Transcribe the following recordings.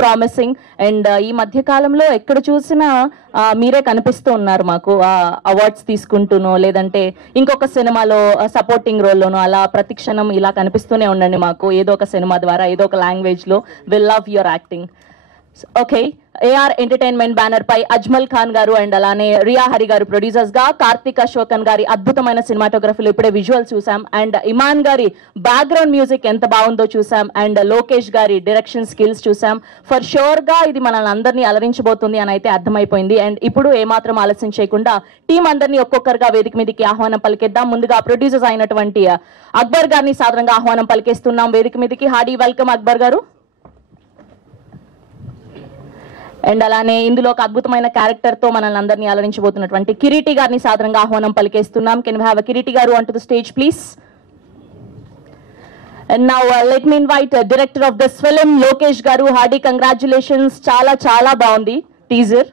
Promising. And ఈ మధ్య కాలంలో ఎక్కడ చూసినా మీరే కనిపిస్తూ ఉన్నారు మాకు, అవార్డ్స్ తీసుకుంటూనో లేదంటే ఇంకొక సినిమాలో సపోర్టింగ్ రోల్లోనో అలా ప్రతి క్షణం ఇలా కనిపిస్తూనే ఉండండి మాకు, ఏదో ఒక సినిమా ద్వారా ఏదో ఒక లాంగ్వేజ్లో. Will love your acting. Okay, AR entertainment banner పై అజ్మల్ ఖాన్ గారు అండ్ అలానే రియా హరి గారు ప్రొడ్యూసర్స్ గా, కార్తిక్ అశోకన్ గారి అద్భుతమైన సినిమాటోగ్రఫీలో ఇప్పుడే విజువల్ చూసాం. అండ్ ఇమాన్ గారి బ్యాక్గ్రౌండ్ మ్యూజిక్ ఎంత బాగుందో చూసాం. అండ్ లోకేష్ గారి డైరెక్షన్ స్కిల్స్ చూసాం. ఫర్ షూర్ గా ఇది మనల్ని అందరినీ అలరించబోతుంది అని అయితే అర్థమైపోయింది. అండ్ ఇప్పుడు ఏమాత్రం ఆలస్యం చేయకుండా టీం అందరినీ ఒక్కొక్కరుగా వేదిక మీదకి ఆహ్వానం పలికేద్దాం. ముందుగా ప్రొడ్యూసర్స్ అయినటువంటి అక్బర్ గారిని సాధారణంగా ఆహ్వానం పలికేస్తున్నాం వేదిక మీదకి. హార్డీ వెల్కమ్ అక్బర్ గారు. అండ్ అలానే ఇందులో ఒక అద్భుతమైన క్యారెక్టర్ తో మనల్ని అందరినీ అలరించబోతున్నటువంటి కిరీటి గారిని సాధారణంగా ఆహ్వానం పలికేస్తున్నాం. Can we have Kireeti garu on to the stage please. And now let me invite director of this film Lokesh garu. Hearty congratulations, చాలా చాలా బాగుంది teaser.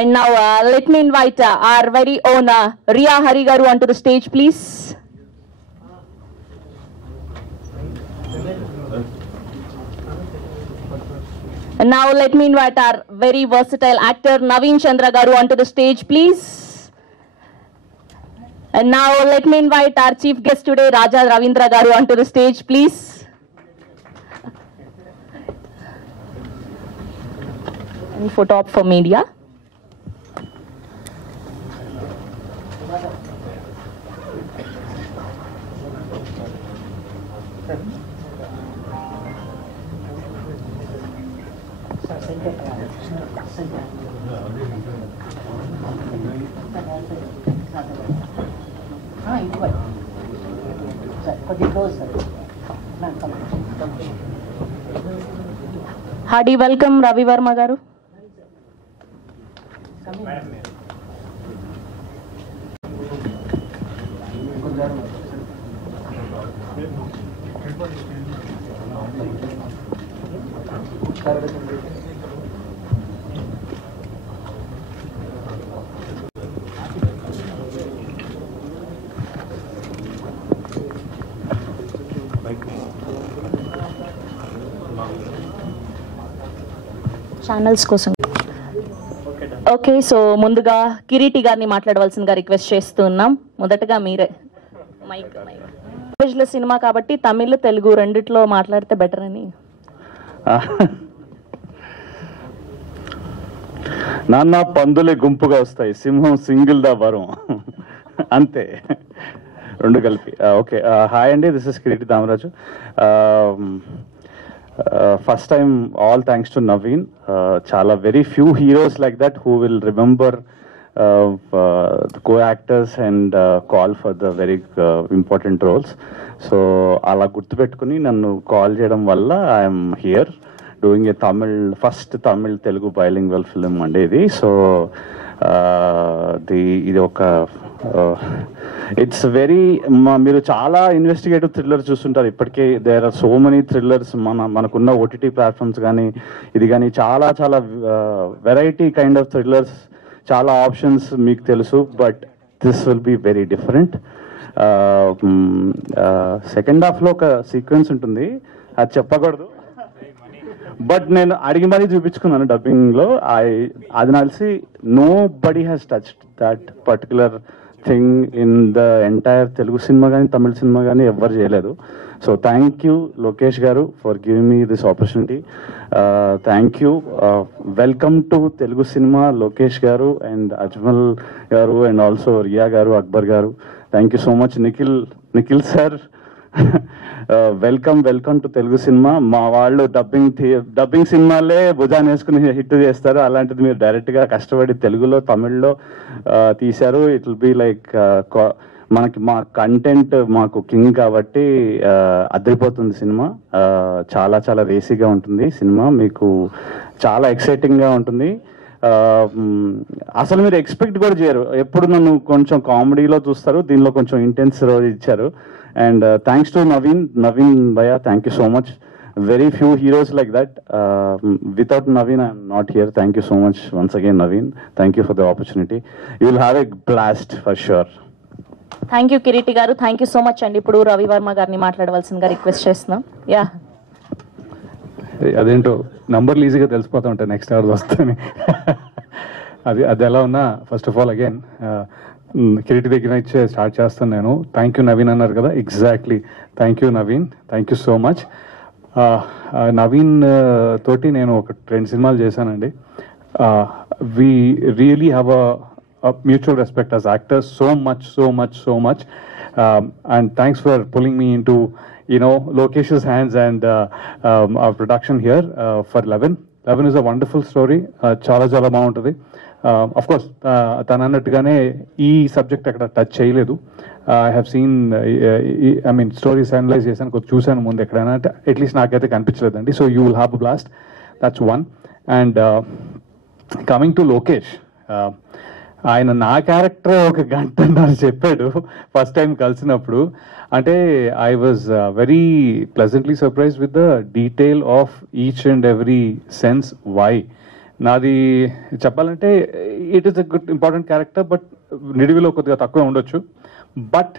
And now let me invite our very own Riya Hari garu on to the stage please. And now let me invite our very versatile actor Naveen Chandra Garu onto the stage please. And now let me invite our chief guest today Raja Ravindra Garu onto the stage please. And photo op for media. Hardy welcome Ravi Verma garu. Channels కోసం. Okay, so ముందుగా కిరీటి గారిని మాట్లాడవలసిందిగా request చేస్తున్నాం. మొదటగా మీరే mic లాంగ్వేజ్ల cinema కాబట్టి తమిళ్ తెలుగు రెండిట్లో మాట్లాడితే బెటర్ అని. నాన్న పందులే గుంపుగా వస్తాయి, సింహం సింగిల్ దా వరం, అంతే రెండు కలిపి. ఓకే, హాయ్ అండి, this is Kiriti Damaraju. First time, all thanks to Naveen. Chala very few heroes like that who will remember the co-actors and call for the very important roles. So ala gurtu petukoni nannu call cheyadam valla I am here doing a first Tamil Telugu bilingual film ande idi. So ఇది ఒక it's very, మీరు చాలా investigative thriller చూస్తుంటారు ఇప్పటికే. There are so many thrillers మనకున్న OTT platforms కానీ ఇది కానీ చాలా చాలా వెరైటీ కైండ్ ఆఫ్ థ్రిల్లర్స్, చాలా ఆప్షన్స్ మీకు తెలుసు. But this will be very different. Second హాఫ్లో ఒక సీక్వెన్స్ ఉంటుంది, అది చెప్పకూడదు, బట్ నేను అడిగి మరీ చూపించుకున్నాను డబ్బింగ్లో. అది తెలిసి nobody has touched that particular thing in the entire Telugu cinema కానీ తమిళ సినిమా కానీ ఎవ్వరు చేయలేదు. సో థ్యాంక్ యూ లోకేష్ గారు for giving me this opportunity. Thank you. Welcome to Telugu cinema Lokesh గారు అండ్ అజ్మల్ గారు అండ్ ఆల్సో రియా గారు, అక్బర్ గారు. Thank you so much. Nikhil sir, welcome to Telugu cinema. మా వాళ్ళు డబ్బింగ్ సినిమాలే భుజాన్ని వేసుకుని హిట్ చేస్తారు, అలాంటిది మీరు డైరెక్ట్గా కష్టపడి తెలుగులో తమిళ్లో తీశారు. ఇట్ విల్ బి లైక్ మా కంటెంట్ మాకు కింగ్ కాబట్టి అదిరిపోతుంది సినిమా. చాలా చాలా రేసీగా ఉంటుంది సినిమా, మీకు చాలా ఎక్సైటింగ్గా ఉంటుంది. అసలు మీరు ఎక్స్పెక్ట్ కూడా చేయరు. ఎప్పుడు నన్ను కొంచెం కామెడీలో చూస్తారు, దీనిలో కొంచెం ఇంటెన్స్ రోల్ ఇచ్చారు. And thanks to Naveen Bhaiya, thank you so much. Very few heroes like that. Without Naveen, I am not here. Thank you so much once again, Naveen. Thank you for the opportunity. You will have a blast for sure. Thank you Kiriti garu, thank you so much అండి. ఇప్పుడు రవి వర్మ గారిని మాట్లాడవలసిందిగా request చేస్తున్నాం. Yeah అదేంటో నంబర్లు ఈజీగా తెలిసిపోతూ ఉంటాయి next ఎవరు వస్తాయని. అది ఎలా ఉన్నా first of all again Kiriti దగ్గర ఇచ్చే స్టార్ట్ చేస్తాను నేను. థ్యాంక్ యూ నవీన్ అన్నారు కదా, exactly thank you Naveen, thank you so much. Naveen తోటి నేను ఒక 2 సినిమాలు చేశానండి. We really have a mutual respect as actors, so much. And thanks for pulling me into, Lokesh's hands and our production here for 11. 11 is a wonderful story. Chala baaguntadi. Of course, tanu annattugaane ee subject akkada touch cheyaledu. I have seen, stories analyze chesanu, konచెం చూసాను ముందు ఎక్కడైనా, at least నాకైతే కనిపించలేదండి. So you will have a blast. That's one. And coming to Lokesh, ఆయన నా character ఒక గంటన్నర చెప్పాడు first time కలిసినప్పుడు. అంటే I was very pleasantly surprise with the detail of each and every sense why. నాది చెప్పాలంటే it is a good important character, but నిడివిలో కొద్దిగా తక్కువ ఉండొచ్చు. బట్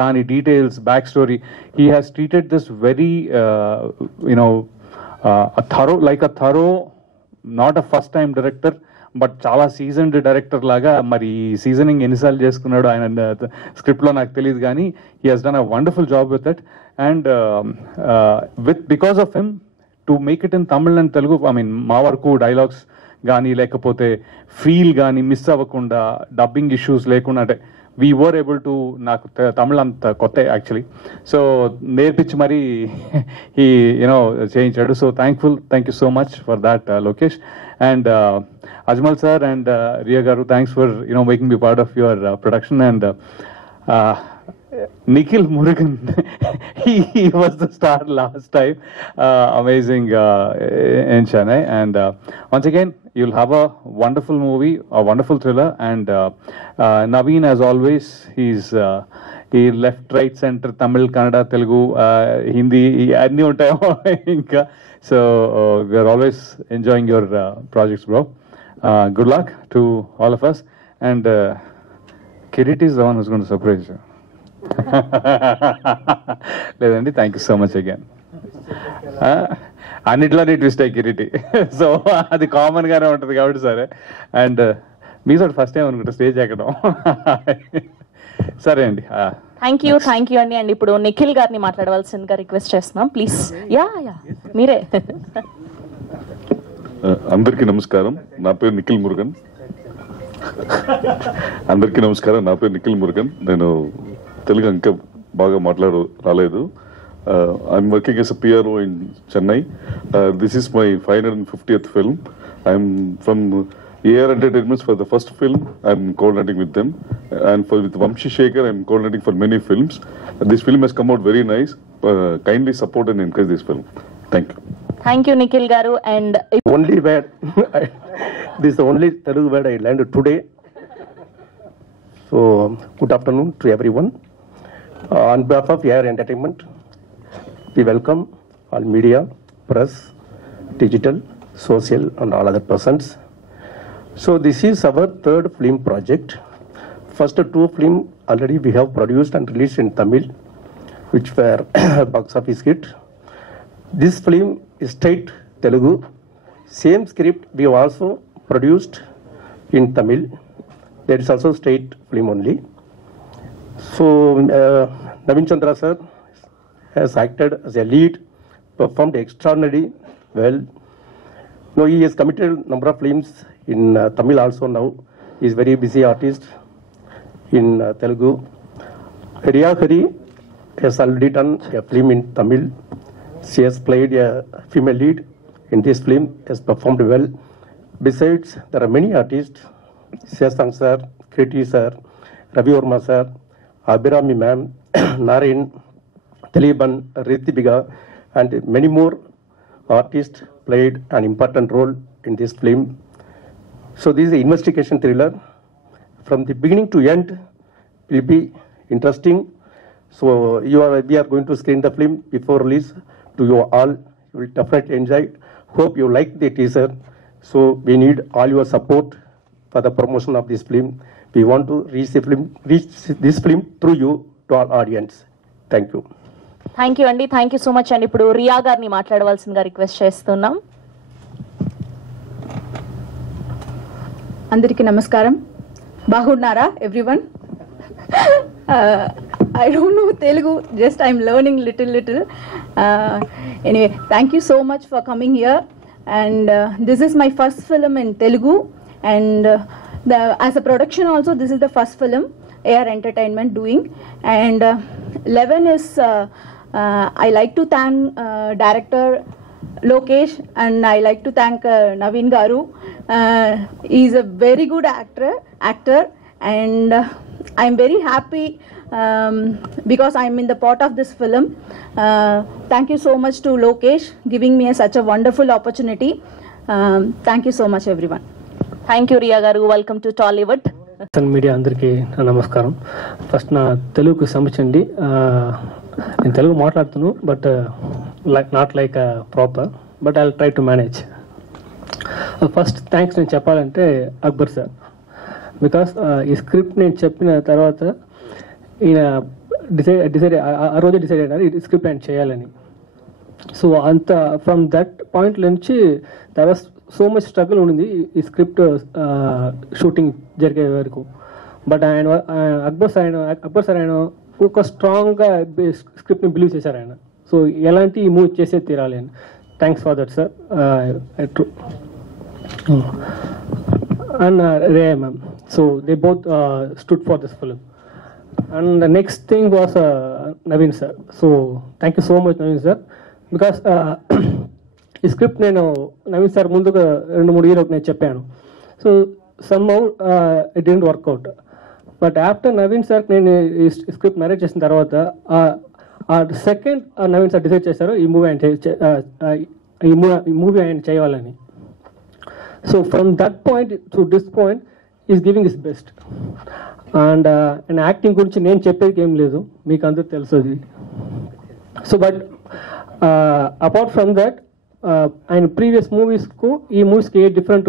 దాని details, back story, he has treated this very thorough, not a first time director, but చాలా seasoned director లాగా. మరి సీజనింగ్ ఎన్నిసార్లు చేసుకున్నాడు ఆయన స్క్రిప్ట్లో నాకు తెలియదు, కానీ he has done a wonderful job with it. And because of him to make it in Tamil and Telugu, మా వరకు డైలాగ్స్ కానీ లేకపోతే ఫీల్ కానీ మిస్ అవ్వకుండా, డబ్బింగ్ ఇష్యూస్ లేకుండా, అంటే వీ వర్ ఏబుల్ టు, నాకు తమిళ్ అంత కొత్త యాక్చువల్లీ, సో నేర్పించి మరీ ఈ చేయించాడు. So thank you so much for that Lokesh. And Ajmal sir and Riya garu, thanks for making me part of your production. And Nikhil Murugan, he was the star last time, amazing in Chennai. And once again, you'll have a wonderful movie, a wonderful thriller. And Naveen, as always, he left, right, center, Tamil, Kannada, Telugu, Hindi, anni untayo inka. So we are always enjoying your projects, bro. Good luck to all of us. And Kiriti is the one who's going to surprise you. Ledandi, thank you so much again. అన్నిట్లోనే twist అయ్యి Kireeti, so అది common గానే ఉంటుంది కాబట్టి సరే. And మీ sir first time అనుకుంటా stage ఎక్కడం. సరే అండి, థ్యాంక్ యూ అండి. అండ్ ఇప్పుడు నిఖిల్ గారిని మాట్లాడవలసిందిగా రిక్వెస్ట్ చేస్తున్నాం, ప్లీజ్. యా మీరే. అందరికీ నమస్కారం, నా పేరు నిఖిల్ మురుగన్. నేను తెలుగు ఇంకా బాగా రాలేదు. I'm working yes a PRO in Chennai. This is my 550th film. I'm from AR Entertainments for the first film. I'm coordinating with them, and with Vamshi Shekhar, I'm coordinating for many films. This film has come out very nice. Kindly support and encourage this film. Thank you. Thank you, Nikhil garu. And only word, this is the only Telugu word I learned today. So good afternoon to everyone. On behalf of AR Entertainment, we welcome all media, press, digital, social, and all other persons. So this is our third film project. First 2 film already we have produced and released in Tamil, which were box office hit. This film is straight Telugu. Same script we have also produced in Tamil. There is also straight film only. So Naveen Chandra sir has acted as a lead, performed extraordinarily well. No, he has committed number of films in Tamil also now. He is very busy artist in Telugu. Riya Hari has already done a film in Tamil. She has played a female lead in this film, has performed well. Besides, there are many artists, Shashank sir, Kriti sir, Ravi Verma sir, Abhirami ma'am, Naren, Taliban, Ritibiga, and many more artists played an important role in this film. So this is an investigation thriller. From the beginning to end will be interesting. So we are going to screen the film before release to you all. You will definitely enjoy. Hope you like the teaser. So we need all your support for the promotion of this film. We want to reach this film through you to our audience. Thank you. Thank you అండి, thank you so much అండి. ఇప్పుడు రియా గారిని మాట్లాడవలసిందిగా request చేస్తున్నాం. అందరికీ నమస్కారం. బాగున్నారా everyone? I don't know Telugu, just I'm learning little. Anyway, thank you so much for coming here, and this is my first film in Telugu, and as a production also this is the first film AR Entertainment doing, and 11 is I like to thank director Lokesh, and I like to thank Naveen Garu. He's a very good actor, and I'm very happy because I'm in the part of this film. Thank you so much to Lokesh giving me such a wonderful opportunity. Thank you so much everyone. Thank you Riya garu. Welcome to Tollywood. Media అందరికీ నా నమస్కారం. First నా తెలుగుకి సంబంధించండి. నేను తెలుగు మాట్లాడుతున్నాను, but not like proper, but I try to manage. First thanks నేను చెప్పాలంటే Akbar sir, because ఈ స్క్రిప్ట్ నేను చెప్పిన తర్వాత ఈయన డిసైడ్ ఆ రోజే డిసైడ్ అయినారు ఈ స్క్రిప్ట్ ఆయన చేయాలని. సో అంత ఫ్రమ్ దట్ పాయింట్ నుంచి there was so much struggle ఉండింది ఈ స్క్రిప్ట్ షూటింగ్ జరిగే వరకు. బట్ అక్బర్ సార్ ఆయన ఒక స్ట్రాంగ్గా స్క్రిప్ట్ని బిలీవ్ చేశారు ఆయన. సో ఎలాంటి మూవ్ చేసే తీరాలి అని. Thanks for that sir. And ray ma'am, so they both stood for this film. And the next thing was Naveen sir. So thank you so much Naveen sir, because ఈ script నేను Naveen sir ముందుగా 2-3 years నేను చెప్పాను. So somehow it didn't work out. But after Naveen sir నేను ఈ script narrate చేసిన తర్వాత ఆ సెకండ్ నవీన్ సార్ డిసైడ్ చేశారు ఈ మూవీ ఆయన చేయాలని. So from that point to this point is giving is best. And acting గురించి నేను చెప్పేది ఏం లేదు, మీకు అందరూ తెలుసు అది. So but apart from that ఆయన ప్రీవియస్ మూవీస్కు ఈ మూవీస్కి ఏ డిఫరెంట్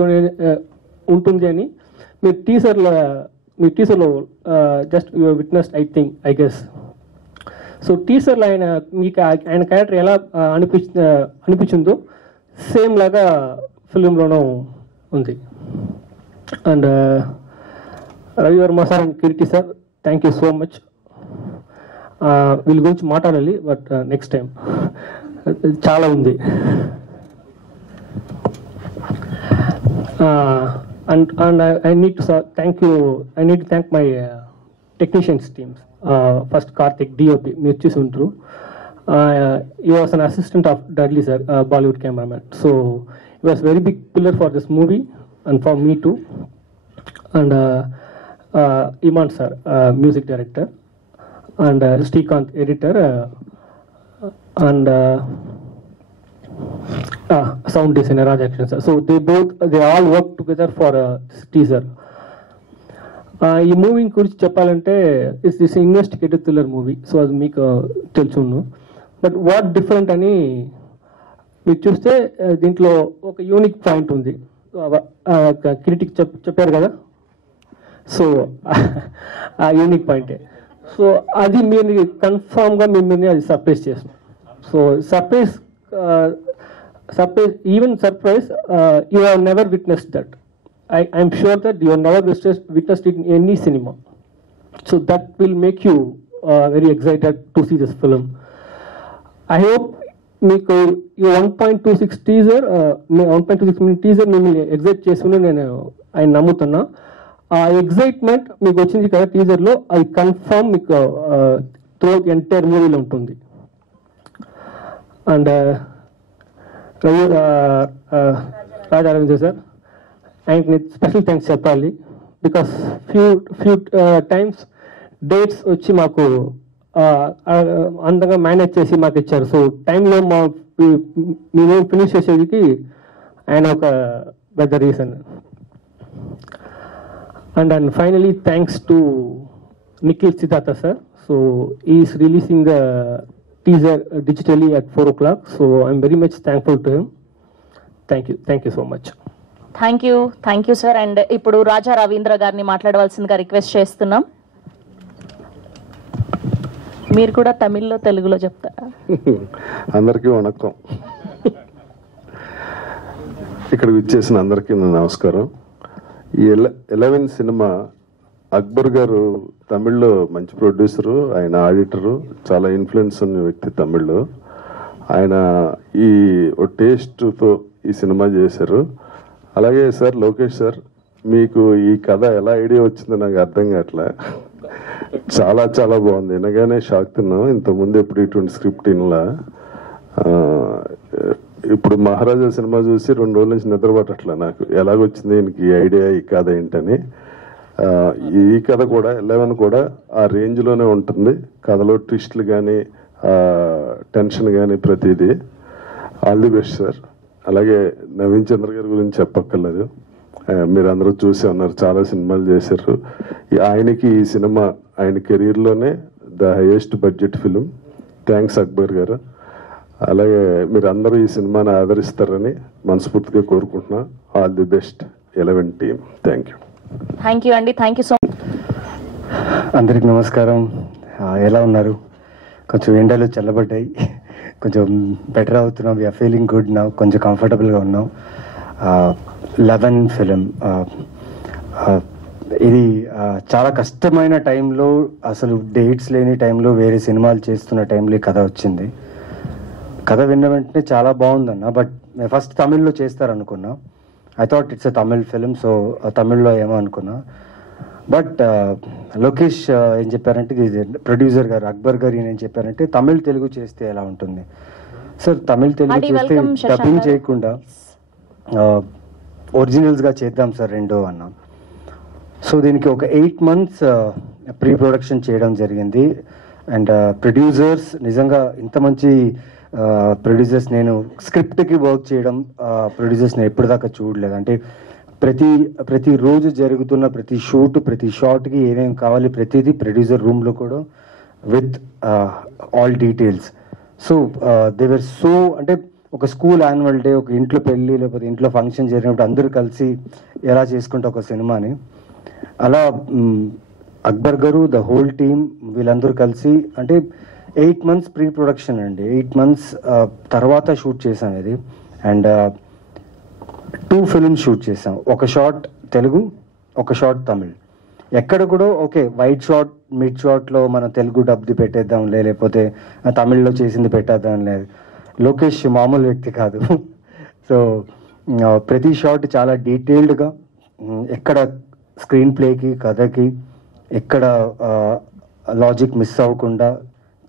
ఉంటుంది అని మీరు టీజర్లో just you witness I guess. So టీజర్లో మీకు ఆయన క్యారెక్టర్ ఎలా అనిపించిందో సేమ్ లాగా ఫిలింలోనూ ఉంది. And Ravi Varma sir and Kiriti sir, thank you so much. వీళ్ళ గురించి మాట్లాడాలి, బట్ నెక్స్ట్ టైం చాలా ఉంది. And I need to thank my technicians teams. First Karthik, DOP, మీరు చూసి ఉంటారు. He was an assistant of Dudley sir, Bollywood cameraman. So he was very big pillar for this movie and for me too. And Iman sir, music director, and Srikanth, editor, and sound designer Rajakrishnan sir. So they all work together for this teaser. ఈ movie గురించి చెప్పాలంటే it's investigative thriller movie. So అది మీకు తెలుసును. But what different అని మీరు చూస్తే దీంట్లో ఒక యూనిక్ పాయింట్ ఉంది. క్రిటిక్ చెప్పారు కదా, సో ఆ యూనిక్ పాయింటే. సో అది మీరు కన్ఫామ్గా మిమ్మల్ని అది సర్ప్రైజ్ చేస్తుంది. So surprise even surprise, you have never witnessed that. I'm sure that you have never witnessed it in any cinema. So that will make you very excited to see this film. I hope మీకు ఈ 1.26 teaser 1.26 minute teaser మిమ్మల్ని excite చేసుకుని నేను ఆయన నమ్ముతున్నా. ఆ excitement మీకు వచ్చింది కదా టీజర్లో, అది కన్ఫర్మ్ మీకు త్రూ ఎంటైర్ మూవీలో ఉంటుంది. అండ్ రాజా అరవింద్ సార్, ఆయనకి స్పెషల్ థ్యాంక్స్ చెప్పాలి. బికాస్ ఫ్యూ టైమ్స్ డేట్స్ వచ్చి మాకు అందంగా మేనేజ్ చేసి మాకు ఇచ్చారు. సో టైంలో మేము ఫినిష్ చేసేదికి ఆయన ఒక పెద్ద reason. And finally thanks to Nikhil Siddhartha sir. So is releasing the teaser digitally at 4 o'clock. So I'm very much thankful to him. Thank you so much. Thank you sir. And ఇప్పుడు రాజా రవీంద్ర గారిని మాట్లాడవలసిందిగా request చేస్తున్నాం. మీరు కూడా తమిళ్లో తెలుగులో చెప్తారా? అందరికీ వణకం. ఇక్కడికి వచ్చేసిన అందరికీ నా నమస్కారం. ఈ 11 సినిమా అక్బర్ గారు తమిళ్లో మంచి ప్రొడ్యూసరు, ఆయన ఆడిటరు, చాలా ఇన్ఫ్లుయెన్స్ ఉన్న వ్యక్తి తమిళ్లో. ఆయన ఈ టేస్ట్తో ఈ సినిమా చేశారు. అలాగే సార్ లోకేష్ సార్, మీకు ఈ కథ ఎలా ఐడియా వచ్చిందో నాకు అర్థం కావట్లే. చాలా చాలా బాగుంది. వినగానే షాక్ తిన్నాం. ఇంతకుముందు ఎప్పుడు ఇటువంటి స్క్రిప్ట్ వినలా. ఇప్పుడు మహారాజా సినిమా చూసి 2 రోజుల నుంచి నిద్ర పట్టట్లే నాకు, ఎలాగొచ్చింది ఈయనకి ఈ ఐడియా, ఈ కథ ఏంటని. ఈ కథ కూడా 11 కూడా ఆ రేంజ్లోనే ఉంటుంది. కథలో ట్విస్ట్లు కానీ టెన్షన్ కానీ ప్రతిదీ. All the best sir. అలాగే నవీన్ చంద్ర గారి గురించి చెప్పక్కర్లేదు, మీరు అందరూ చూసి ఉన్నారు, చాలా సినిమాలు చేశారు. ఆయనకి ఈ సినిమా ఆయన కెరీర్లోనే the highest budget film. Thanks Akbar garu. అలాగే మీరు అందరూ ఈ సినిమాని ఆదరిస్తారని మనస్ఫూర్తిగా కోరుకుంటున్నా. All the best 11 team. Thank you. Thank you అండి. Thank you so much. అందరికి నమస్కారం. ఎలా ఉన్నారు? కొంచెం ఎండలు చల్లబడ్డాయి, కొంచెం బెటర్ అవుతున్నాం. వీఆర్ ఫీలింగ్ గుడ్ నా, కొంచెం కంఫర్టబుల్గా ఉన్నాం. 11 ఫిలిం ఇది చాలా కష్టమైన టైంలో, అసలు డేట్స్ లేని టైంలో, వేరే సినిమాలు చేస్తున్న టైంలో కథ వచ్చింది. కథ విన్న వెంటనే చాలా బాగుందన్న. బట్ ఫస్ట్ తమిళ్లో చేస్తారనుకున్నా. I thought it's a Tamil film, so తమిళ్లో ఏమో అనుకున్నా. బట్ లోకేష్ ఏం చెప్పారంటే, ప్రొడ్యూసర్ గారు అక్బర్ గారు ఏం చెప్పారంటే, తమిళ్ తెలుగు చేస్తే ఎలా ఉంటుంది సార్, తమిళ్ తెలుగు చేస్తే డబ్బింగ్ చేయకుండా ఒరిజినల్స్గా చేద్దాం సార్ 2 అన్నా. సో దీనికి ఒక 8 months ప్రీ ప్రొడక్షన్ చేయడం జరిగింది. అండ్ ప్రొడ్యూసర్స్ నిజంగా ఇంత మంచి ప్రొడ్యూసర్స్, నేను స్క్రిప్ట్కి వర్క్ చేయడం ప్రొడ్యూసర్స్ నేను ఎప్పటిదాకా చూడలేదు. అంటే ప్రతి రోజు జరుగుతున్న ప్రతి షూట్, ప్రతి షాట్కి ఏమేమి కావాలి ప్రతిదీ ప్రొడ్యూసర్ రూమ్లో కూడా విత్ ఆల్ డీటెయిల్స్. సో దేవర్ సో, అంటే ఒక స్కూల్ యాన్యువల్ డే, ఒక ఇంట్లో పెళ్ళి, లేకపోతే ఇంట్లో ఫంక్షన్ జరిగినప్పుడు అందరూ కలిసి ఎలా చేసుకుంటే ఒక సినిమాని, అలా అక్బర్ గారు, ద హోల్ టీమ్, వీళ్ళందరూ కలిసి, అంటే 8 months ప్రీ ప్రొడక్షన్ అండి. 8 months తర్వాత షూట్ చేసాం ఇది. అండ్ 2 films షూట్ చేసాం. ఒక షాట్ తెలుగు, ఒక షాట్ తమిళ్. ఎక్కడ కూడా ఓకే వైట్ షాట్, మిడ్ షాట్లో మన తెలుగు డబ్ది పెట్టేద్దాం, లేకపోతే తమిళ్లో చేసింది పెట్టేద్దాం లేదు. లోకేష్ మామూలు వ్యక్తి కాదు. సో ప్రతి షాట్ చాలా డీటెయిల్డ్గా, ఎక్కడ స్క్రీన్ ప్లేకి, కథకి ఎక్కడ లాజిక్ మిస్ అవ్వకుండా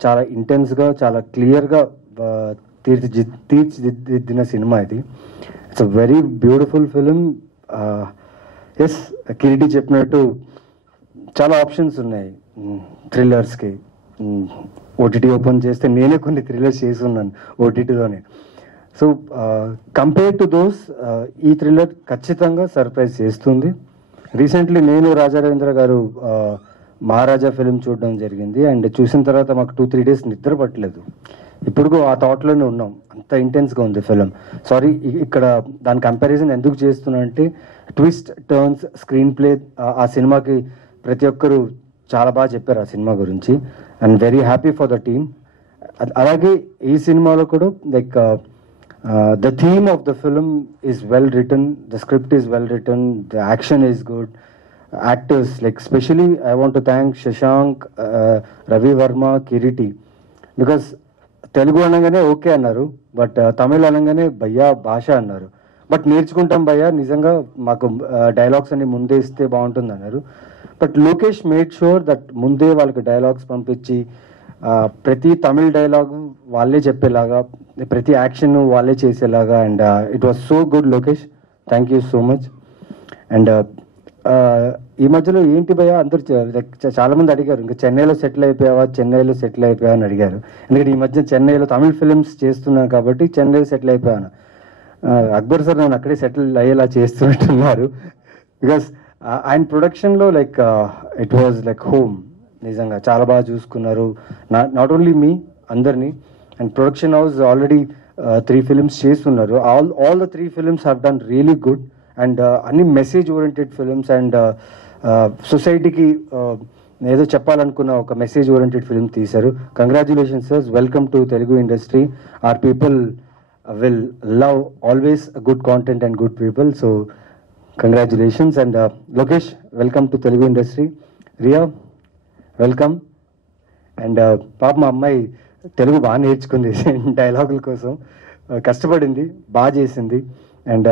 చాలా ఇంటెన్స్గా, చాలా క్లియర్గా తీర్చిదిద్దిన సినిమా ఇది. It's a very beautiful film. Yes, Kiriti చెప్పినట్టు చాలా ఆప్షన్స్ ఉన్నాయి థ్రిల్లర్స్కి. ఓటీటీ ఓపెన్ చేస్తే నేనే కొన్ని థ్రిల్లర్స్ చేసి ఉన్నాను ఓటీటీలోనే. సో కంపేర్ టు దోస్ ఈ థ్రిల్లర్ ఖచ్చితంగా సర్ప్రైజ్ చేస్తుంది. రీసెంట్లీ నేను రాజారవీంద్ర గారు మహారాజా ఫిలిం చూడడం జరిగింది. అండ్ చూసిన తర్వాత మాకు 2-3 days నిద్ర పట్టలేదు. ఇప్పుడు ఆ థాట్లోనే ఉన్నాం, అంత ఇంటెన్స్గా ఉంది ఫిలిం. సారీ, ఇక్కడ దాని కంపారిజన్ ఎందుకు చేస్తున్నా అంటే, ట్విస్ట్, టర్న్స్, స్క్రీన్ ప్లే, ఆ సినిమాకి ప్రతి ఒక్కరు చాలా బాగా చెప్పారు ఆ సినిమా గురించి. And very happy for the team. అలాగే ఈ సినిమాలో కూడా like the theme of the film is well written, the script is well written, the action is good, actors like specially I want to thank Shashank, Ravi Varma, Kiriti. Because Telugu అనగానే okay అన్నారు, but Tamil అనగానే భయ్యా భాష అన్నారు. బట్ నేర్చుకుంటాం భయ్యా, నిజంగా మాకు డైలాగ్స్ అన్ని ముందే ఇస్తే బాగుంటుంది అన్నారు. But Lokesh made sure that ముందే వాళ్ళకి డైలాగ్స్ పంపించి ప్రతి తమిళ్ డైలాగ్ వాళ్ళే చెప్పేలాగా, ప్రతి యాక్షన్ వాళ్ళే చేసేలాగా. And it was so good Lokesh, thank you so much. And ఈ మధ్యలో ఏంటి భయ్య అందరూ చాలా మంది అడిగారు, ఇంకా చెన్నైలో సెటిల్ అయిపోయావా, చెన్నైలో సెటిల్ అయిపోయావా అని అడిగారు. ఎందుకంటే ఈ మధ్య చెన్నైలో తమిళ్ ఫిలిమ్స్ చేస్తున్నాను కాబట్టి చెన్నైలో సెటిల్ అయిపోయాను. అక్బర్ సార్ నన్ను అక్కడే సెటిల్ అయ్యేలా చేస్తున్నట్టున్నారు. బికాస్ ఆయన ప్రొడక్షన్లో like it was like home. నిజంగా చాలా బాగా చూసుకున్నారు, నాట్ ఓన్లీ మీ, అందరినీ. And production house already 3 films చేస్తున్నారు. All the 3 films have done really good. And అన్ని మెసేజ్ ఓరియంటెడ్ ఫిలిమ్స్. అండ్ సొసైటీకి ఏదో చెప్పాలనుకున్న ఒక మెసేజ్ ఓరియంటెడ్ ఫిల్మ్ తీశారు. Congratulations sir, welcome to Telugu industry. Our people will love always good content and good people, so congratulations. And Lokesh, welcome to Telugu industry. Riya, welcome. And పాప మా అమ్మాయి తెలుగు బాగా నేర్చుకుంది డైలాగుల కోసం, కష్టపడింది, బాగా చేసింది. అండ్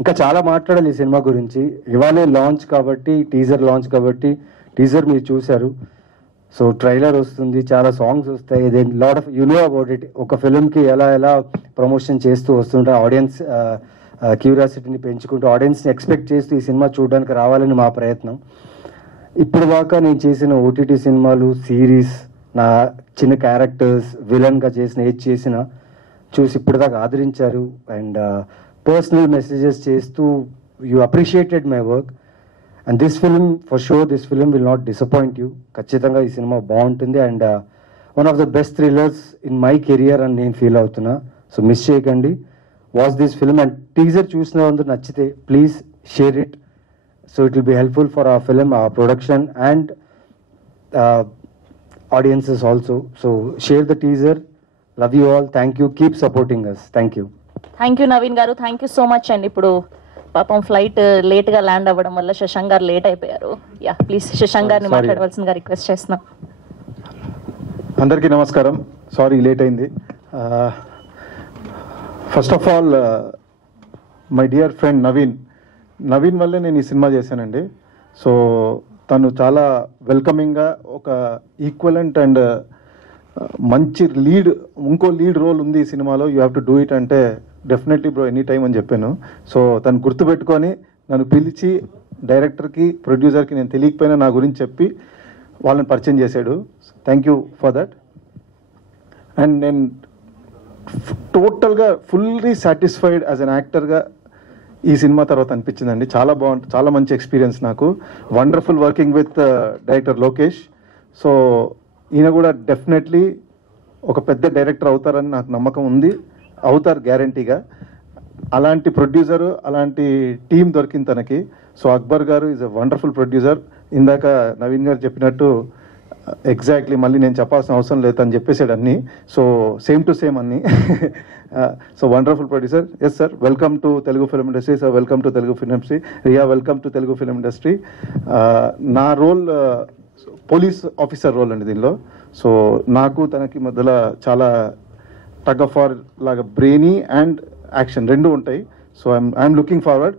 ఇంకా చాలా మాట్లాడాలి ఈ సినిమా గురించి. ఇవాళే లాంచ్ కాబట్టి, టీజర్ లాంచ్ కాబట్టి, టీజర్ మీరు చూశారు. సో ట్రైలర్ వస్తుంది, చాలా సాంగ్స్ వస్తాయి, then lot of you know about it. ఒక ఫిల్మ్కి ఎలా ప్రమోషన్ చేస్తూ వస్తుంటే ఆడియన్స్ క్యూరియాసిటీని పెంచుకుంటూ ఆడియన్స్ని ఎక్స్పెక్ట్ చేస్తూ ఈ సినిమా చూడడానికి రావాలని మా ప్రయత్నం. ఇప్పుడు దాకా నేను చేసిన ఓటీటీ సినిమాలు, సిరీస్, నా చిన్న క్యారెక్టర్స్, విలన్గా చేసిన ఏది చేసినా చూసి ఇప్పుడు దాకా ఆదరించారు. అండ్ పర్సనల్ మెసేజెస్ చేస్తూ you appreciated my work. And this film for sure, this film will not disappoint you. ఖచ్చితంగా ఈ సినిమా బాగుంటుంది. And one of the best thrillers in my career అని నేను ఫీల్ అవుతున్నా. సో మిస్ చేయకండి, watch this film. And teaser చూసిన వాళ్ళు నచ్చితే please share it. So it will be helpful for our film, our production and audiences also. So share the teaser. Love you all. Thank you. Keep supporting us. Thank you. Thank you Naveen గారు, thank you so much అండి. ఇప్పుడు పాపం flight లేట్గా land అవ్వడం వల్ల శశాంక్ గారు late అయిపోయారు. Yeah please Shashank గారిని మాట్లాడవలసిందిగా రిక్వెస్ట్ చేస్తున్నాం. అందరికీ నమస్కారం. సారీ లేట్ అయింది. First of all my dear friend Naveen వల్లే నేను ఈ సినిమా చేశానండి. సో తను చాలా వెల్కమింగ్గా ఒక ఈక్వలెంట్ అండ్ మంచి ఇంకో లీడ్ రోల్ ఉంది ఈ సినిమాలో, you have to do it అంటే డెఫినెట్లీ బ్రో ఎనీ టైం అని చెప్పాను. సో తను గుర్తుపెట్టుకొని నన్ను పిలిచి డైరెక్టర్కి, ప్రొడ్యూసర్కి నేను తెలియకపోయినా నా గురించి చెప్పి వాళ్ళని పరిచయం చేశాడు. Thank you for that. And నేను టోటల్గా ఫుల్లీ సాటిస్ఫైడ్ యాజ్ అన్ యాక్టర్గా ఈ సినిమా తర్వాత అనిపించిందండి. చాలా బాగుంటుంది, చాలా మంచి ఎక్స్పీరియన్స్ నాకు. Wonderful working with director Lokesh. So ఈయన కూడా డెఫినెట్లీ ఒక పెద్ద డైరెక్టర్ అవుతారని నాకు నమ్మకం ఉంది, అవుతారు గ్యారంటీగా. అలాంటి ప్రొడ్యూసరు, అలాంటి టీం దొరికింది తనకి. సో అక్బర్ గారు ఈజ్ ఎ వండర్ఫుల్ ప్రొడ్యూసర్. ఇందాక నవీన్ గారు చెప్పినట్టు ఎగ్జాక్ట్లీ మళ్ళీ నేను చెప్పాల్సిన అవసరం లేదు అని చెప్పేసాడు అన్నీ. సో సేమ్ టు సేమ్ అన్నీ. So wonderful producer. Yes sir, welcome to Telugu film industry. Sir welcome to Telugu film industry. Riya welcome to Telugu film industry. నా రోల్ పోలీస్ ఆఫీసర్ రోల్ అండి దీనిలో. సో నాకు తనకి మధ్యలో చాలా టగ్ ఆఫ్ వార్ లాగా బ్రెయినీ అండ్ యాక్షన్ రెండు ఉంటాయి. So I'm looking forward.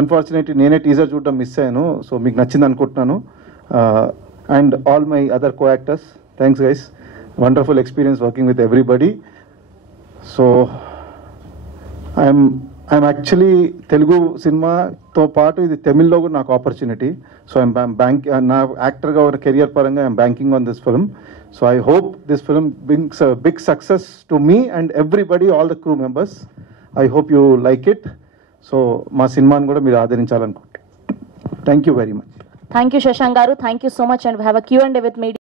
Unfortunately నేనే టీజర్ చూడడం మిస్ అయ్యాను. సో మీకు నచ్చింది అనుకుంటున్నాను. And all my other co actors, thanks guys. Wonderful experience working with everybody. So I'm actually Telugu సినిమాతో పాటు ఇది తమిళ్లో కూడా నాకు ఆపర్చునిటీ. సో ఐఎమ్ నా యాక్టర్గా ఒక కెరియర్ పరంగా I'm banking on this film. So I hope this film brings big success to me and everybody, all the crew members. I hope you like it. So మా సినిమాని కూడా మీరు ఆదరించాలనుకుంటున్నాను. Thank you very much. Thank you Shashank garu, thank you so much. And we have a Q&A with media.